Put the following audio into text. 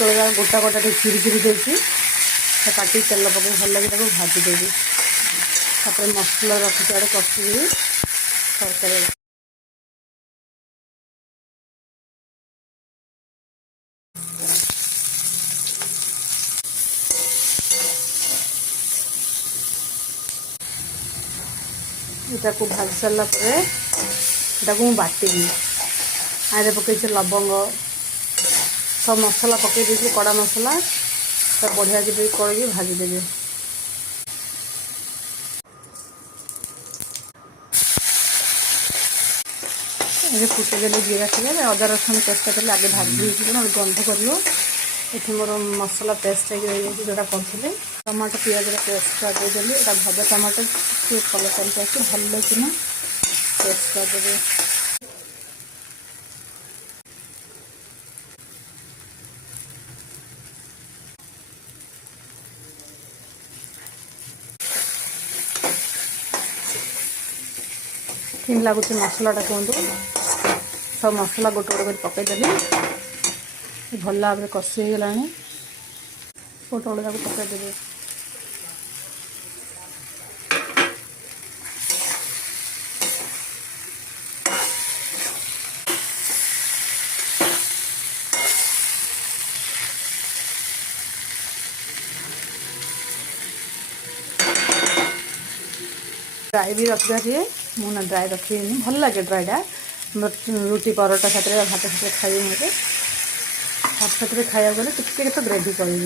ପୋଟଳ ଗୋଟା ଗୋଟା ଟିକେ ଚିରି ଚିରି ଦେଇଛି କାଟି ତେଲ ପକାଇ ଭଲ ଲାଗି ତାକୁ ଭାଜିଦେବି। ତାପରେ ମସଲା ରଖିଛି ଆଡ଼େ କଷିଦେବି ତରକାରୀ। ଏଟାକୁ ଭାଜି ସାରିଲା ପରେ ଏଟାକୁ ମୁଁ ବାଟିବି। ଆରେ ପକାଇଛି ଲବଙ୍ଗ सब मसला पकई देती कड़ा मसला सब बढ़िया से करके भाजीदेवी। ये फुटेदेली जीरा टे अदा रसुण पेस्ट कले आगे भाजी ना गंध कर ये मोर मसला पेस्ट जोटा करी टमाटो पिज पेस्ट करदेली भजा टमाटो कलर करके भल कि पेस्ट करदेवी। किन लगुच मसलाटा कहतु सब मसला गोटे गोटे कर पकईदेली भल भाव कषि हो गला पोटल जाक पकईदेवी। ड्राई भी रखिए मुझे ड्राई रखी भल लगे ड्राईटा रुटी परोटा साथ भात साथ खाई मुझे भात साथ खाया गले टिके तो ग्रेवी करी।